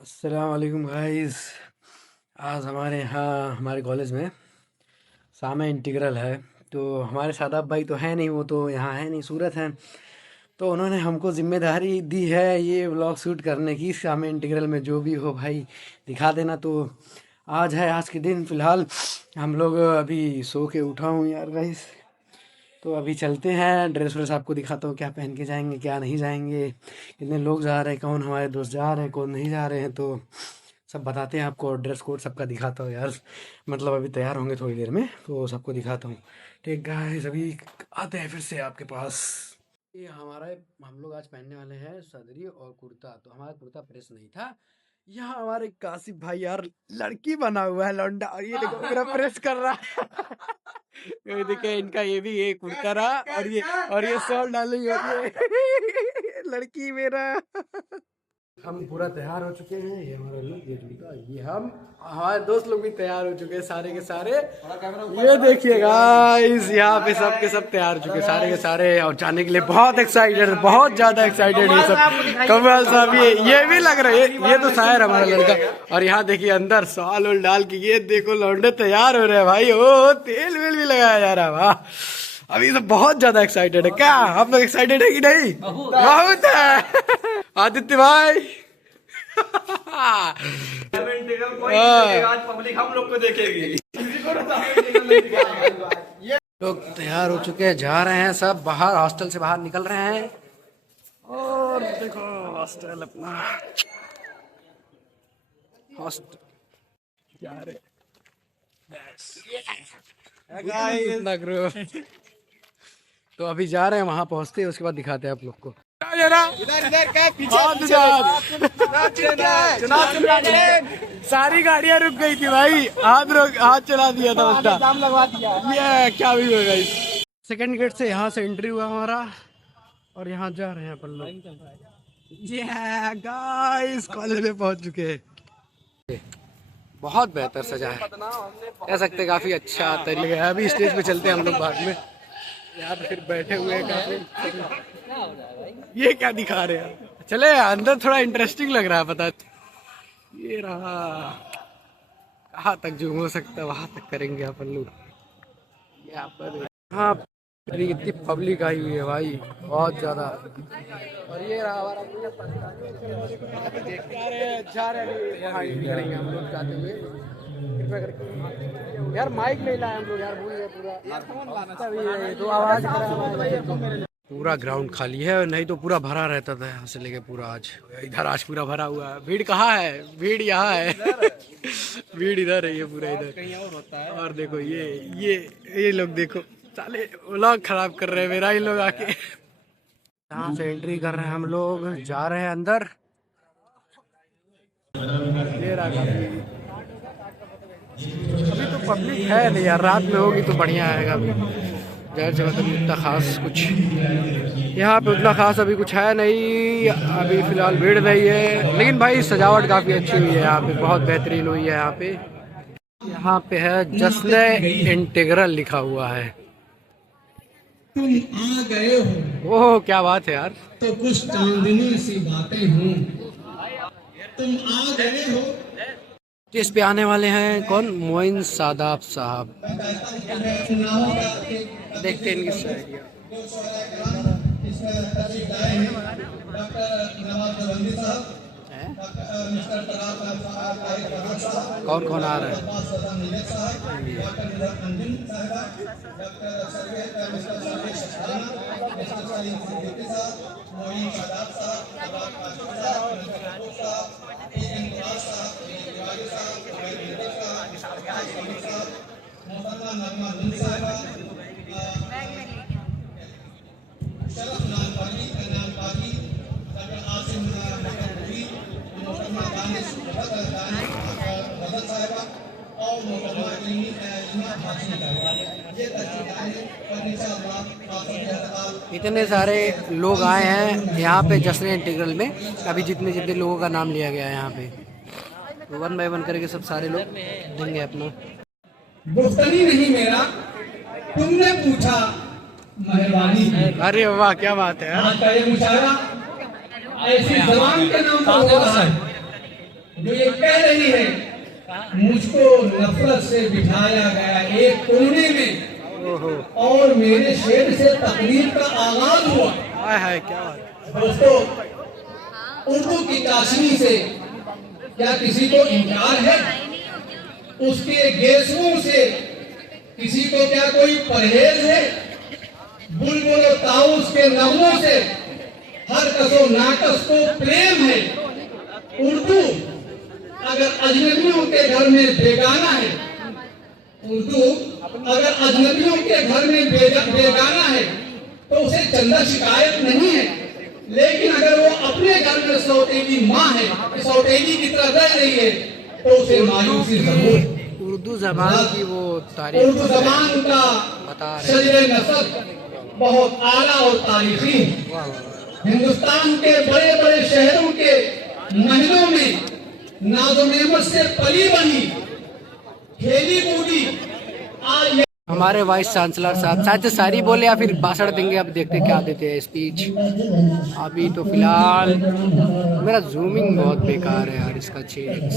अस्सलाम वालेकुम गाइस। आज हमारे यहाँ हमारे कॉलेज में सामा इंटीग्रल है। तो हमारे शादाब भाई तो है नहीं, वो तो यहाँ है नहीं, सूरत हैं। तो उन्होंने हमको जिम्मेदारी दी है ये व्लॉग शूट करने की। सामा इंटीग्रल में जो भी हो भाई दिखा देना। तो आज है, आज के दिन फ़िलहाल हम लोग अभी सो के उठा हूँ यार गाइस। तो अभी चलते हैं, ड्रेस व्रेस आपको दिखाता हूँ, क्या पहन के जाएंगे क्या नहीं जाएंगे, कितने लोग जा रहे हैं, कौन हमारे दोस्त जा रहे हैं कौन नहीं जा रहे हैं, तो सब बताते हैं आपको। ड्रेस कोड सबका दिखाता हूँ यार, मतलब अभी तैयार होंगे थोड़ी देर में तो सबको दिखाता हूँ। ठीक गाइस, अभी आते हैं फिर से आपके पास। ये हमारा, हम लोग आज पहनने वाले हैं सदरी और कुर्ता। तो हमारा कुर्ता प्रेस नहीं था। यहाँ हमारे काशिफ भाई यार लड़की बना हुआ है लौंडा, और ये देखो मेरा प्रेस कर रहा है। ये देखिए इनका, ये भी एक कुर्ता रहा, और ये शॉल डालेंगे, और ये लड़की मेरा। हम पूरा तैयार हो चुके हैं। ये हमारा लुक, ये जूता, ये हम, हमारे दोस्त लोग भी तैयार हो चुके हैं सारे के सारे। ये देखिए गाइस, यहाँ पे सब के सब तैयार हो चुके हैं सारे के सारे, और जाने के लिए बहुत एक्साइटेड, बहुत ज्यादा एक्साइटेड है सब। कमल साहब, ये भी लग रहा है, ये तो शायर हमारा लड़का। और यहाँ देखिए अंदर सॉल वॉल डाल के, ये देखो लौंडे तैयार हो रहे हैं भाई। ओ तेल वेल भी लगाया जा रहा है, वाह। अभी तो बहुत ज्यादा एक्साइटेड है। क्या आप लोग एक्साइटेड है कि नहीं? बहुत है। आदित्य भाई आज पब्लिक हम लोग को देखेगी। लोग तैयार हो चुके हैं, जा रहे हैं सब बाहर, हॉस्टल से बाहर निकल रहे हैं। और देखो हॉस्टल अपना, हॉस्टल जा रहे तो अभी जा रहे हैं, वहां पहुंचते हैं उसके बाद दिखाते हैं आप लोग को। सारी गाड़ियां रुक गई थी भाई, हाथ चला दिया था उसका, जाम लगवा दिया। ये क्या भी होगा। सेकंड गेट से यहाँ से एंट्री हुआ हमारा, और यहाँ जा रहे हैं अपन लोग। ये गाइस कॉलेज में पहुंच चुके हैं। बहुत बेहतर सजा है, कह सकते काफी अच्छा तरीका है। अभी स्टेज पे चलते हैं हम लोग बाद में। यहाँ पे फिर बैठे हुए हैं काफी। ये क्या दिखा रहे हैं, चले अंदर, थोड़ा इंटरेस्टिंग लग रहा है पता। ये रहा, कहाँ तक जो हो सकता है वहां तक करेंगे अपन लोग। यहाँ पर हाँ कितनी पब्लिक आई हुई है भाई, बहुत ज्यादा। और ये रहा हमारा, जा रहे हैं हम लोग जाते हुए। कृपया करके यार माइक नहीं लाए हम लोग यार, भूल गए पूरा। तो आवाज पूरा ग्राउंड खाली है, नहीं तो पूरा भरा रहता था यहाँ से लेके पूरा। आज इधर आज पूरा भरा हुआ है। भीड़ कहाँ है? भीड़ यहाँ है। भीड़ इधर है, ये पूरा इधर। और देखो ये लोग देखो, साले व्लॉग खराब कर रहे हैं मेरा, ही लोग आके। यहाँ से एंट्री कर रहे हैं हम लोग, जा रहे हैं अंदर। ये रहा, अभी तो पब्लिक है नहीं यार, रात में होगी तो बढ़िया आएगा। अभी जहर जगह तो उतना खास कुछ यहाँ पे, उतना खास अभी कुछ है नहीं। अभी फिलहाल भीड़ नहीं है, लेकिन भाई सजावट काफ़ी अच्छी हुई है यहाँ पे, बहुत बेहतरीन हुई है यहाँ पे। यहाँ पे है जश्न इंटीग्रल लिखा हुआ है। तुम आ गए हो, ओह क्या बात है यार। तो कुछ चांदनी सी बातें हूँ। तुम आ गए हो। इस पे आने वाले हैं कौन? मोइन सादाब साहब। देखते हैं इनकी शायरी। कौन कौन आ रहा है? इतने सारे लोग आए हैं यहाँ पे जश्न इंटीग्रल में। अभी जितने जितने लोगों का नाम लिया गया है यहाँ पे, तो 1 बाय 1 करके सब सारे लोग देंगे अपना। गुफ्तगी नहीं मेरा, तुमने पूछा मेहरबानी है। अरे वाह क्या बात है। आज का ये मुशायरा ऐसी जबान के नाम पर हो रहा है जो ये कह रही है मुझको नफरत से बिठाया गया एक कोने में और मेरे शेर से तकरीर का आगाज हुआ। हाय हाय क्या बात। दोस्तों, उर्दू की ताशनी से क्या किसी को इनकार है? उसके गेसुओं से किसी को क्या कोई परहेज है? बुलबुल और ताउस के नगमों से हर कसो नाकस को प्रेम है। उर्दू अगर अजनबियों के घर में बेगाना है, उर्दू अगर अजनबियों के घर में बेगाना है तो उसे चंदा शिकायत नहीं है। लेकिन अगर वो अपने घर में सौतेली माँ है, सौतेली की तरह रह रही है, तो उसे मायूसी जरूर। उर्दू जबान की वो तारीफ, उर्दू जबान का शजरे नसब बहुत आला और तारीखी। हिंदुस्तान के बड़े बड़े शहरों के महलों में नाज़ो नेमत से पली बनी खेली कूदी आज हमारे वाइस चांसलर साहब शायद से सारी बोले या फिर भाषण देंगे। अब देखते क्या देते हैं स्पीच। अभी तो फिलहाल मेरा जूमिंग बहुत बेकार है यार, इसका चेंज।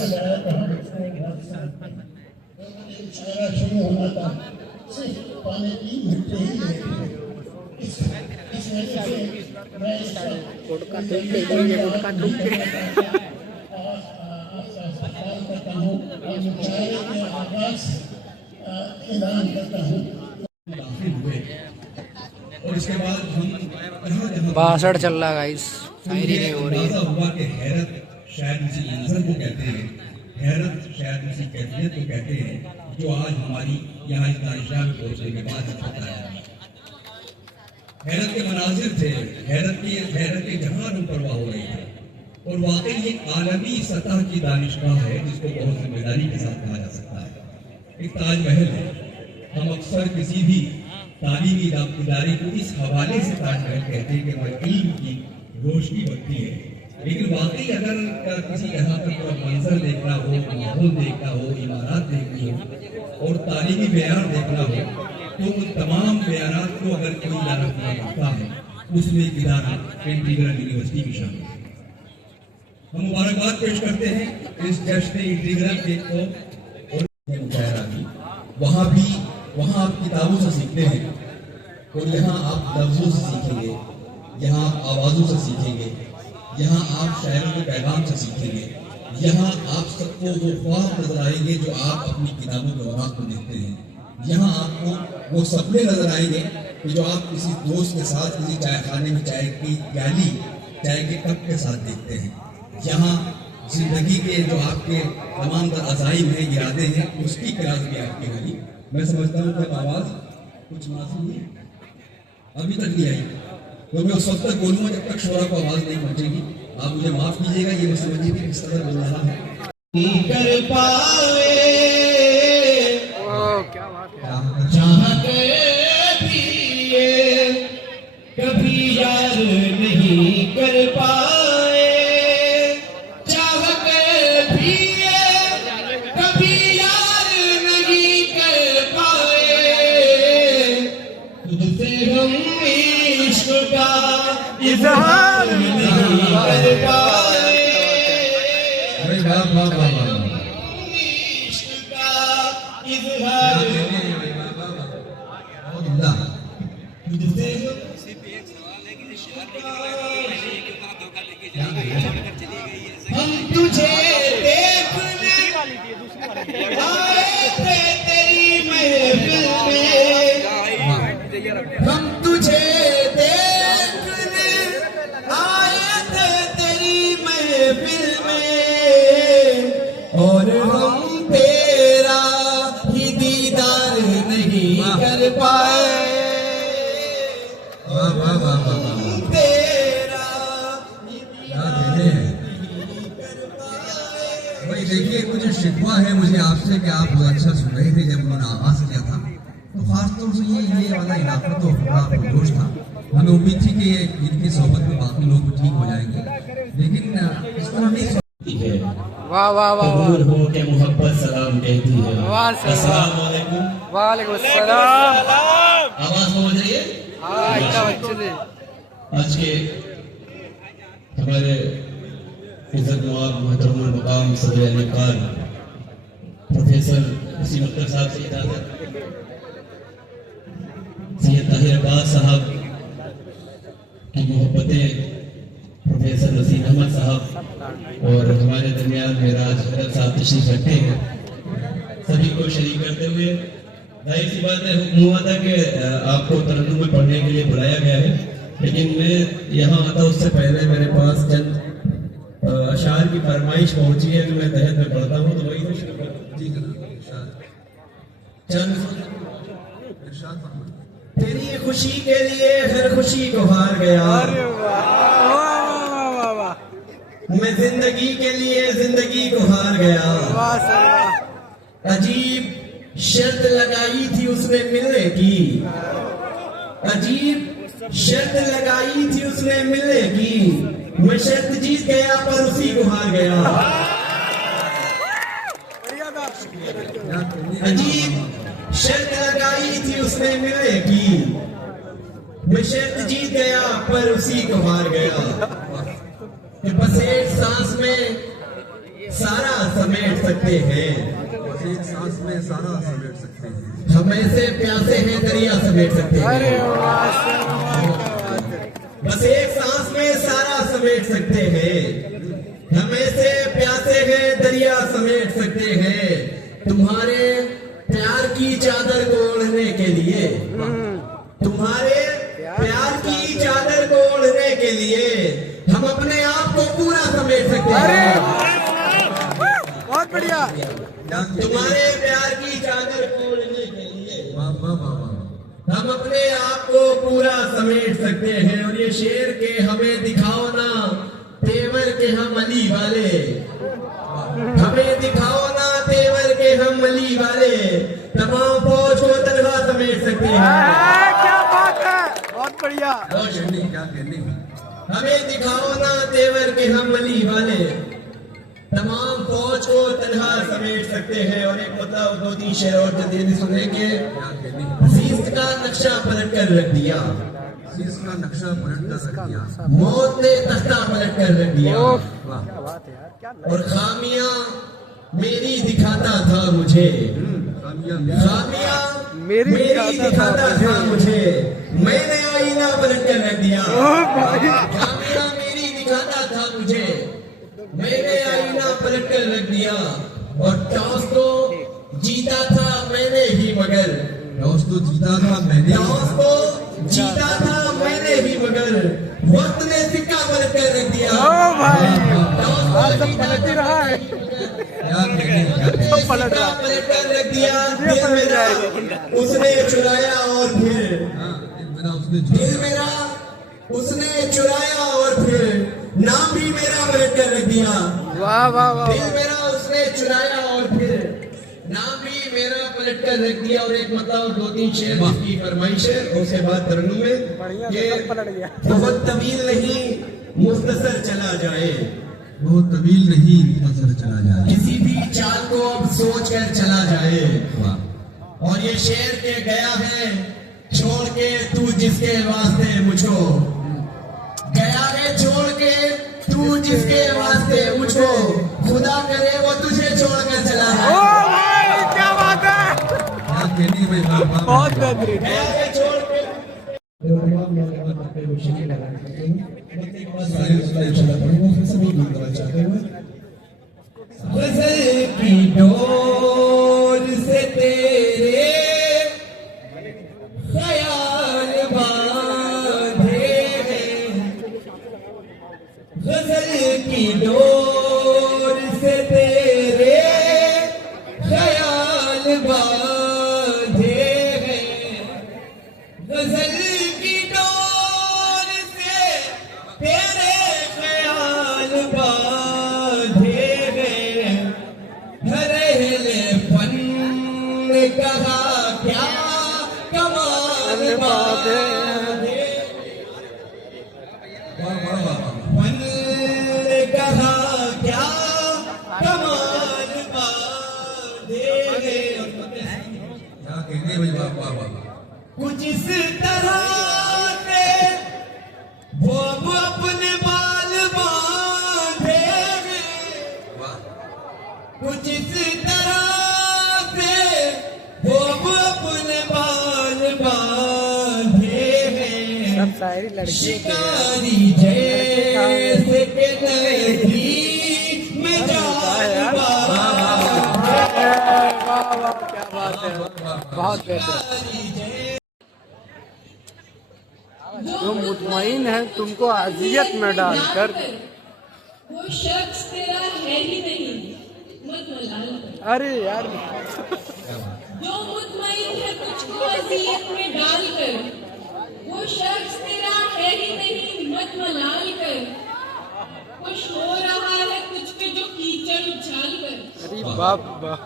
और इसके बाद हम भाषण चल रहा है गाइस, शायरी नहीं हो रही है। हुआ कि हैरत शायद उसी मंजर को कहते हैं, हैरत शायद उसी कैफियत को कहते हैं जो आज हमारी यहाँ इस दानिशगाह में पहुंचने के बाद होता है। हैरत के मनाजिर थे, हैरत के जहां हम परवाह हो रही है। और वाकई ये आलमी सतह की दानिशगाह है जिसको बहुत जिम्मेदारी के साथ कहा जा सकता है। एक ताजमहल है। हम अक्सर किसी भी तालीमी इदारे को इस हवाले से ताजमहल कहते हैं कि वह इल्म की रोशनी बढ़ती है। लेकिन वाकई अगर किसी यहाँ का मंजर देखना हो, माहौल देखना हो, इमारत देखनी हो और तालीमी मेयार देखना हो, तो उन तमाम बयानात को अगर कोई इदारा पूरा करता है, उसमें एक इदारा इंटीग्रल यूनिवर्सिटी भी शामिल है। हम मुबारकबाद पेश करते हैं इस जश्न इंटीग्रल के को और वहाँ आप किताबों से सीखते हैं और यहाँ आप लफ्जों से सीखेंगे, यहाँ आप आवाज़ों से सीखेंगे, यहाँ आप शायरों के पैगाम से सीखेंगे, यहाँ आप सबको वो ख्वाब नजर आएंगे जो आप अपनी किताबों के औराक में देखते हैं। यहाँ आपको वो सपने नजर आएंगे कि जो आप किसी दोस्त के साथ किसी चाय खाने में चाय की प्याली, चाय के कप के साथ देखते हैं। यहाँ जिंदगी के जो आपके तमाम अज़ाइम हैं, इरादे हैं, उसकी क्लास भी आपकी होगी। मैं समझता हूँ कि आवाज़ कुछ मासूम है, अभी तक नहीं आई, तो मैं उस वक्त तक बोलूँगा जब तक शोरा को आवाज़ नहीं पहुँचेगी। आप मुझे माफ़ कीजिएगा, ये मैं समझिए कि किस तरह बोल रहा है। कर पाए क्या बात है। जहाँ भी कभी यार नहीं कर पाए, चाह कर भी कभी यार नहीं कर पाए, तुझसे हम इश्क का इजहार नहीं कर पाए। अरे वाह वाह वाह वाह, इश्क का इजहार हम तुझे देखने आए थे तेरी महफिल में, हम तुझे देखने आए थे तेरी महफिल में, और हम तेरा ही दीदार नहीं कर पाए। भाई देखिए, कुछ शिकवा है मुझे आपसे कि आप बहुत अच्छा सुन रहे थे जब उन्होंने आवाज किया था, तो खासतौर से ये वाला इलाका तो बड़ा पुरजोश था। हमें उम्मीद थी कि इनकी सोहबत में बाकी लोग ठीक हो जाएंगे, लेकिन इस तरह नहीं। वाह वाह वाह कबूल हो के मोहब्बत सलाम कहती है। अस्सलाम वालेकुम। वालेकुम अस्सलाम। आवाज पहुंच रही है? हाँ इतना अच्छे से। आज के हमारे इज्जत नवाब मोहतरम मकाम सदर अहलकार प्रोफेसर वसीम अख्तर साहब से इजाजत, सैयद ताहिर अब्बास साहब की मोहब्बतें, प्रोफेसर वसीम अहमद साहब और हमारे दरमियान मेराज हजरत साहब तशरीफ रखते हैं। सभी को शरीक करते हुए जाहिर सी बात है, हुक्म हुआ था कि आपको तरन्नुम में पढ़ने के लिए बुलाया गया है, लेकिन मैं यहाँ आता उससे पहले मेरे पास चंद अशार की फरमाइश पहुंची है जो मैं तहत में पढ़ता हूँ, तो वही तो शुरू करता चंद। तेरी खुशी के लिए हर खुशी को हार गया, मैं जिंदगी के लिए जिंदगी को हार गया। अजीब शर्त लगाई थी उसने मिलने की, अजीब शर्त लगाई थी उसने मिलने की, मैं शर्त जीत गया पर उसी को हार गया। अजीब शर्त लगाई थी उसने मिलने की, मैं शर्त जीत गया पर उसी को हार गया। बस एक सांस में सारा समेट सकते हैं, एक सांस में सारा समेट सकते हैं, हम ऐसे प्यासे हैं दरिया समेट सकते हैं। बस एक सांस में सारा समेट सकते हैं, हम ऐसे प्यासे हैं दरिया समेट सकते हैं। तुम्हारे प्यार की चादर को ओढ़ने के लिए, तुम्हारे प्यार की चादर को ओढ़ने के लिए हम अपने आप को पूरा समेट सकते हैं। बहुत बढ़िया। तुम्हारे प्यार की चादर को ओढ़ने के लिए वाह वाह वाह वाह। हम अपने आप को पूरा समेट सकते हैं। और ये शेर के हमें दिखाओ ना तेवर के हम अली वाले, हमें दिखाओ ना तेवर के हम अली वाले, तमाम फौज को तनहा समेट सकते हैं। क्या बात है, बहुत बढ़िया। क्या कहने, हमें दिखाओ ना तेवर के हम अली वाले, तमाम फौज को तनहा समेट सकते हैं। और एक मतलब दो तीन शेर और जल्दी सुनेंगे। क्या कहने, शीश का नक्शा पलट कर रख दिया, शीश का नक्शा पलट कर रख दिया, मौत ने तख्ता पलट कर रख दिया। वाह। और खामियां मेरी दिखाता था मुझे, खामियां मेरी दिखाता था मुझे, मैंने आईना पलट कर रख दिया। खामियां मेरी दिखाता था मुझे, मैंने आईना पलट कर रख दिया। और टॉस तो जीता था मैंने ही मगर, टॉस तो जीता था मैंने, टॉस को जीता था मैंने ही मगर, वक्त ने सिक्का पलट कर रख दिया। टॉस को जीता पलट ही रहा है। क्या कहने, पलट कर रख दिया। दिल मेरा उसने चुराया और फिर, दिल मेरा उसने चुराया और फिर नाम भी मेरा पलट कर रख दिया। वाह वाह वाह। दिल मेरा उसने चुराया और फिर नाम भी मेरा पलट कर रख दिया। और एक मतलब दो तीन शेर की फरमाइश है, उसके बाद तरन्नुम में ये बहुत तवील नहीं मुख्तसर चला जाए, बहुत तवील नहीं मुख्तसर चला जाए, किसी भी चाल को अब सोच कर चला जाए। वाह। और ये शेर के गया है छोड़ के तू जिसके वास्ते मुझको, गया है छोड़ के तू जिसके वास्ते मुझको, खुदा करे वो तुझे छोड़कर चला जाए। क्या बात है, क्या कहने भाई, वाह वाह। बहुत बेहतरीन। गया है छोड़ के गजल की डोर से तेरे ख्याल बांधे हैं, गजल की डोर से तेरे ख्याल बांधे हैं, गजल की डोर से तेरे ख्याल बांधे हैं। हर अहले फन ने कहा क्या कमाल बांधे, वाह वाह वाह। फन ने कहा क्या कमाल बांधे हैं। क्या कहने भाई, वाह वाह वाह। कुछ इस तरह से वो अब अपने बाल बांधे कुछ इस तरह से वो अपने बाल बांधे हैं, सब शायरी लड़की शिकारी जैसे के नदी में जाल बांधे। क्या बात है, बहुत बेहतर। जो मुतमईन है तुमको अजियत में डालकर, वो शख्स तेरा है ही नहीं, मत मलाल कर। अरे यार जो मुतमईन है तुझको अजियत में डालकर, वो शख्स तेरा है ही नहीं, मत मलाल कर। खुश हो रहा है तुझ पे जो कीचड़ उछाल कर, अरे बाप बाप,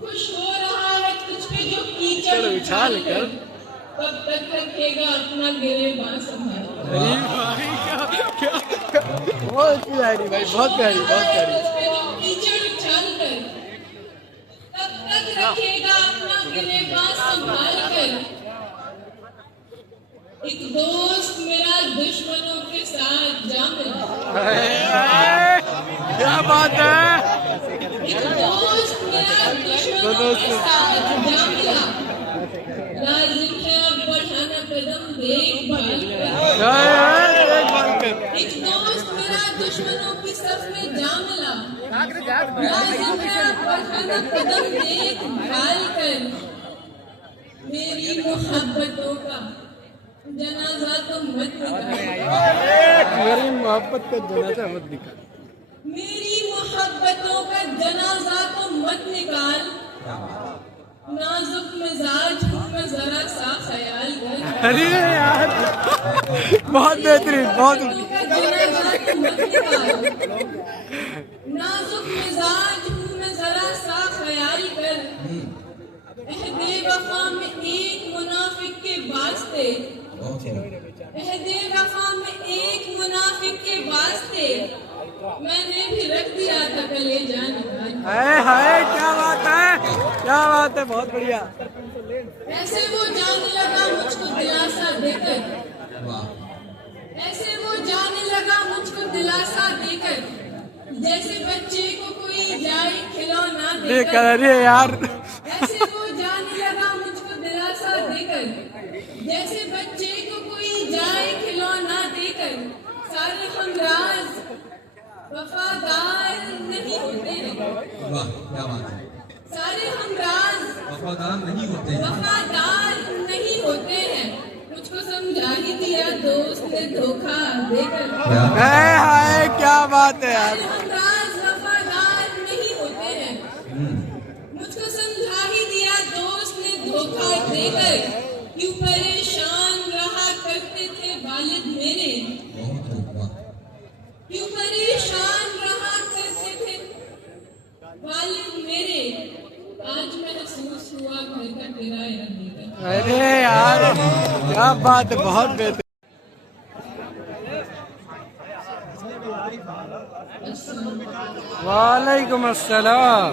खुश हो रहा है तुझ पे जो कीचड़ उछाल कर, कब तक रखेगा अपना गिरेबान संभाल कर। अरे भाई क्या बहुत प्यारी भाई, बहुत प्यारी, बहुत प्यारी। तुझ पे जो कीचड़ उछाल कर, कब तक रखेगा अपना गिरेबान संभाल कर। एक दोस्त मेरा दुश्मनों के साथ जा मिला, क्या बात है। एक दोस्त मेरा दुश्मनों के साथ जा मिला, लाजिम है अब बढ़ाना कदम देखभाल कर। एक दोस्त मेरा दुश्मनों की सफ में जा मिला, लाजिम है अब बढ़ाना कदम देखभाल कर। मेरी मोहब्बतों का जनाजा तो मत निकाल, मेरी मोहब्बत का जनाजा मत निकाल, मेरी मोहब्बतों का जनाजा तो मत निकाल। नाजुक मिजाज हूँ मैं, जरा सा ख्याल कर। अरे यार बहुत बेहतरीन, बहुत का जनाजा तो मत निकाल। नाजुक मिजाज हूँ मैं, जरा सा ख्याल कर। अहदे वफा में एक मुनाफिक के वास्ते, अहदे वफा में एक मुनाफिक के वास्ते, मैंने भी रख दिया था कलेजा निकाल। हाय क्या बात है, क्या बात है, बहुत बढ़िया। ऐसे वो जाने लगा मुझको दिलासा देकर, ऐसे वो जाने लगा मुझको दिलासा देकर, जैसे बच्चे को कोई जाए खिलौना देकर। अरे यार ऐसे वो जाने लगा मुझको दिलासा देकर, जैसे बच्चे को कोई जाए खिलौना देकर। सारे हमराज वफादार नहीं होते हैं, वाह क्या बात है। सारे हमराज वफादार नहीं होते हैं, वफादार नहीं होते हैं। मुझको समझा ही दिया दोस्त ने धोखा देकर। हाय क्या बात है यार। सारे हमराज वफादार नहीं होते हैं, मुझको समझा ही दिया दोस्त ने धोखा देकर। क्यों परेशान रहा करते थे वालिद मेरे, क्यों परेशान रहा करते थे वालिद मेरे। आज महसूस हुआ घर का किराया देकर। अरे यार क्या बात है, बहुत बेहतर। वालेकुम अस्सलाम।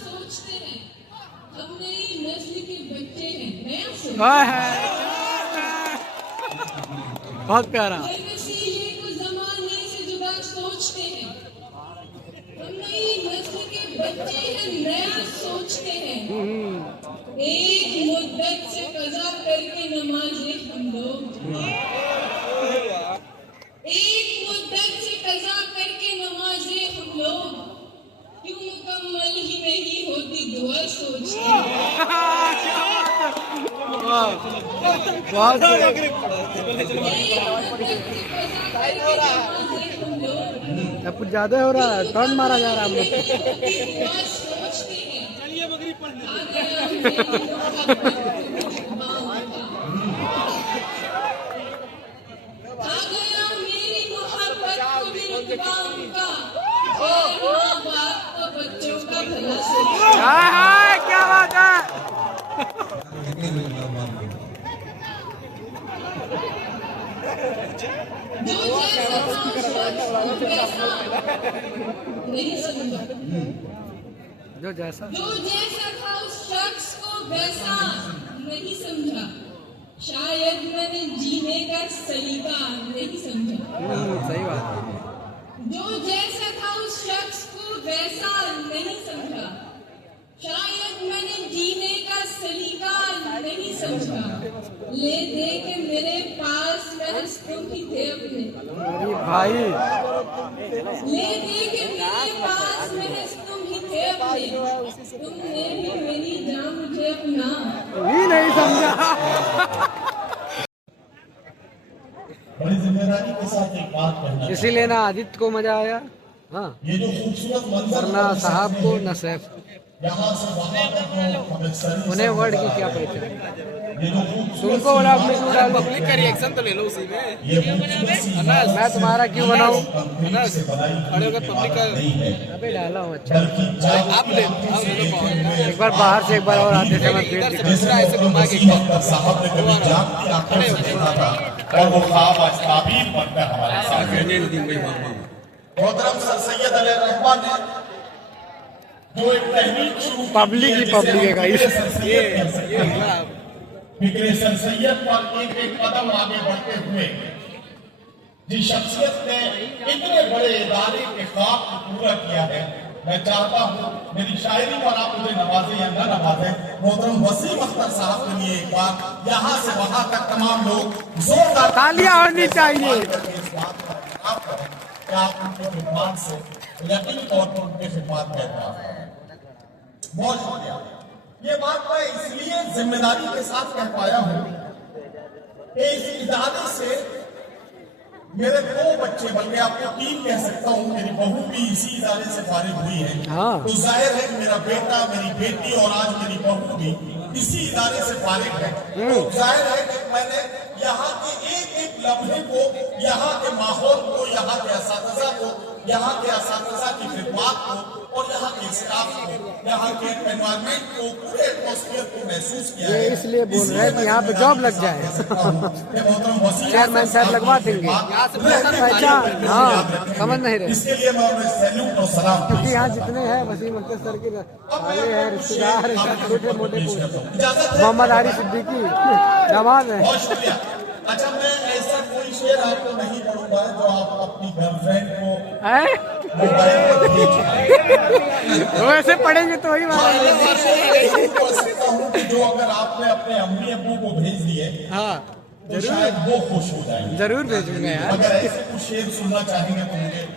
सोचते हैं हम नई नस्ल के बच्चे हैं, नया सोच। बहुत प्यारा। हर वसीले को ज़माने से जुदा सोचते हैं, हम नई नस्ल के बच्चे हैं, नया सोचते हैं। एक मुद्दत से कज़ा करके नमाज़ें हम लोग, एक मुद्दत से कज़ा करके नमाज़ें हम लोग, क्यों मुकम्मल ही नहीं होती दुआ सोचते हैं। बहुत अब कुछ ज्यादा हो रहा है, टर्न मारा जा रहा है हम लोग। बच्चों का भला सोचते क्या बात है। जो जैसा था उस शख्स को वैसा नहीं समझा। जो जैसा था उस शख्स को वैसा नहीं समझा। शायद मैंने जीने का सलीका नहीं समझा। सही बात है। जो जैसा था उस शख्स को वैसा नहीं समझा। शायद मैंने जीने का सलीका नहीं समझा। ले दे के मेरे पास महज तुम ही थे अपने। अरे भाई ले दे के मेरे पास महज तुम ही थे अपने। तुमने भी मेरी जान मुझे अपना भी नहीं समझा। बड़ी जिम्मेदारी के साथ एक बात कहना, इसीलिए ना आदित्य को मजा आया, हाँ, ये जो खूबसूरत मंजर वरना साहब को न सैफ। यहाँ से वहाँ तक जो हमें शरीर उन्हें वर्ड की क्या पहचान। ये जो खूबसूरत तुमको बोला अपने क्यों डाल पब्लिक का रिएक्शन तो ले लो उसी में। ये खूबसूरत सी मैं तुम्हारा क्यों बनाऊं। कंक्रीट से बनाई खड़े होकर पब्लिक का नहीं है, अबे डाला हूँ अच्छा। बल्कि आप ले लो एक बार बाहर से एक बार और आते समय फिर दिखा। दूसरा ऐसे घुमा के वसीम अख्तर साहब ने कभी जागती आंखों से देखा था और वो ख्वाब आज ताबीर बनकर हमारे सामने। मोहतरम सर सैयद अली रहमान ने जो एक तहरीक शुरू की पब्लिक ही पब्लिक है गाइस। फिक्रे सर सैयद पर एक एक कदम आगे बढ़ते हुए जिस शख्सियत ने इतने बड़े इदारे के ख्वाब को पूरा किया है, मैं चाहता हूँ मेरी शायरी पर आप मुझे नवाजे या न नवाजे। मोहतरम वसीम अख्तर साहब के लिए एक बार यहाँ से वहाँ तक तमाम लोग जोरदार तालियां होनी चाहिए। इस बात का इकरार करें कि आप उनके खिदमात से यकीनी तौर पर उनके खिदमात में एतराफ़ करें। बहुत शुक्रिया। ये बात मैं इसलिए जिम्मेदारी के साथ कह पाया हूँ कि इस इदारे से मेरे 2 बच्चे, बल्कि आपको 3 कह सकता हूँ, मेरी बहू भी इसी इदारे से फारिग हुई है। हाँ। तो जाहिर है कि मेरा बेटा, मेरी बेटी और आज मेरी बहू भी इसी इदारे से फारिग है। तो जाहिर है कि मैंने यहाँ के एक एक लम्हे को, यहाँ के माहौल को, यहाँ के असातिज़ा को, यहाँ के असातिज़ा की खिदमत को और यहाँ के स्टाफ को, यहाँ के एनवायरमेंट को, पूरे एटमॉस्फेयर को महसूस किया है। इसलिए बोल रहे हैं कि यहाँ पे जॉब लग जाए। चेयरमैन साहब लगवा देंगे पहचान। हाँ, समझ नहीं रहे। इसके लिए मैं उन्हें सैल्यूट और सलाम क्योंकि यहाँ जितने हैं वसीम अख्तर सर के साले हैं, रिश्तेदार, छोटे मोटे मोहम्मद आरिफ सिद्दीकी नवाज है। बहुत शुक्रिया। अच्छा, मैं ऐसा कोई शेर आपको नहीं पढ़ूंगा जो आप अपनी गर्लफ्रेंड को मोबाइल पर भेजें। तो ऐसे पढ़ेंगे तो वही बात है। पढ़ सकता हूँ कि जो अगर आपने अपने अम्मी अब्बू को भेज दिए, हाँ, तो शायद वो खुश हो जाएंगे। जरूर भेजूंगा यार। अगर ऐसे कुछ शेर सुनना चाहेंगे तो मुझे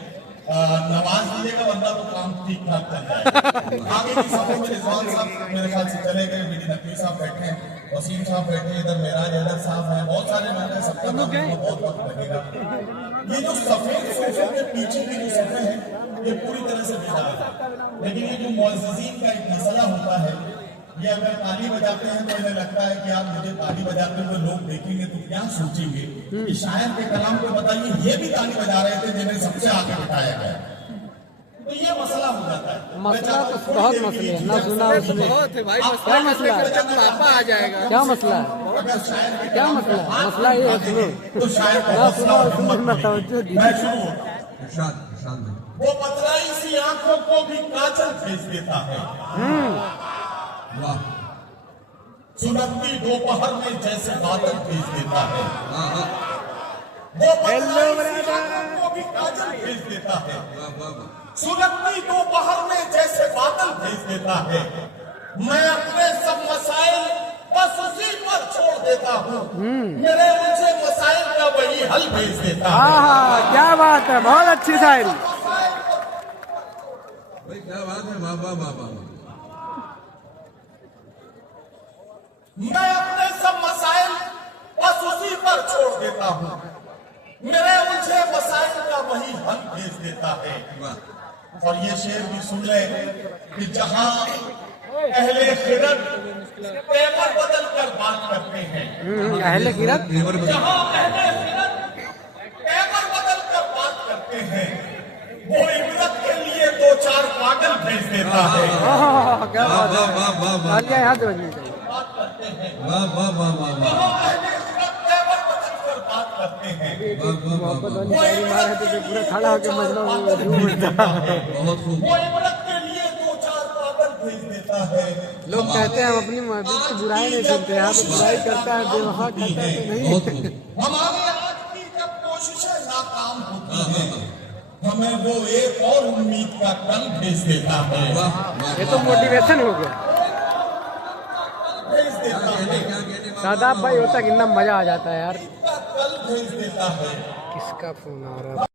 नवाज दीजिएगा, वरना तो काम ठीक ठाक चल जाएगा। आगे की सफर में रिजवान साहब मेरे ख्याल से चले गए, मेरी नकवी साहब बैठे हैं, वसीम साहब बैठे, इधर मेराज हैदर साहब हैं, बहुत सारे लोग हैं, सबका नाम बहुत वक्त लगेगा। ये जो सफेद सोफे के पीछे की जो सफे हैं, ये पूरी तरह से बेदाग है, लेकिन ये जो मुअज़्ज़िज़ीन का एक मसला होता है, ये अगर ताली बजाते हैं तो इन्हें लगता है कि आप मुझे ताली बजाते हुए लोग देखेंगे तो क्या सोचेंगे कि शायर के कलाम को बताइए ये भी ताली बजा रहे थे जिन्हें सबसे आगे बिठाया गया। तो ये मसला हो जाता है। मसला तो बहुत मसले है, ना सुना उसने। बहुत है भाई, क्या मसला है? पापा आ जाएगा। क्या मसला है? क्या मसला है? मसला ये है, सुनो तो शायर का ना मसला सुना और उसने ना तवज्जो दी। मैं शुरू होता हूं। इरशाद इरशाद में वो पतलाई सी आंखों को भी काजल भेज देता है, वाह सुनती दोपहर में जैसे बादल भेज देता है। हाँ हाँ वो पतलाई सी आंखों को भी काजल भेज देता है, वाह वाह वाह सुनती दोपहर में जैसे बादल भेज देता है। मैं अपने सब मसाइल बस उसी पर छोड़ देता हूँ, मेरे उनसे मसाइल का वही हल भेज देता है। हाँ, क्या बात है, बहुत अच्छी शायरी। भाई क्या बात है, वाह वाह वाह वाह। मैं अपने सब मसाइल बस उसी पर छोड़ देता हूँ, मेरे उनसे मसाइल का वही हल भेज देता है। वाह और ये शेर भी सुन ले कि जहाँ अहले खिरत तेवर बदल कर बात करते हैं, अहले किरत जहाँ अहले खिरत तेवर बदल कर बात करते हैं, वो इबरत के लिए 2-4 पागल भेज देता है। क्या वाह बात वाह है। वाह वाह वाह तालियां यहाँ से बजनी चाहिए। बात करते हैं, वाह वाह वाह वाह वाह। जहाँ अहले खिरत तेवर बदल कर बात करते हैं, मोहब्बत वाली शायरी मार है तो पूरा खड़ा होकर मजनू झूम उठता है। बहुत खूब। वो इबरत के लिए दो चार पागल भेज देता है। लोग कहते हैं हम अपनी महबूब की बुराई नहीं सुनते, यहाँ पे बुराई करता है बेवफा करता है तो नहीं। बहुत खूब। हमारे आज की जब कोशिशें नाकाम होती हैं, हमें वो एक और उम्मीद का कल भेज देता है। वाह वाह। ये तो मोटिवेशन हो गया। भेज देता है, क्या कहने शादाब भाई होता कितना मजा आ जाता है यार। कल भेज देता है। किसका फोन आ रहा है?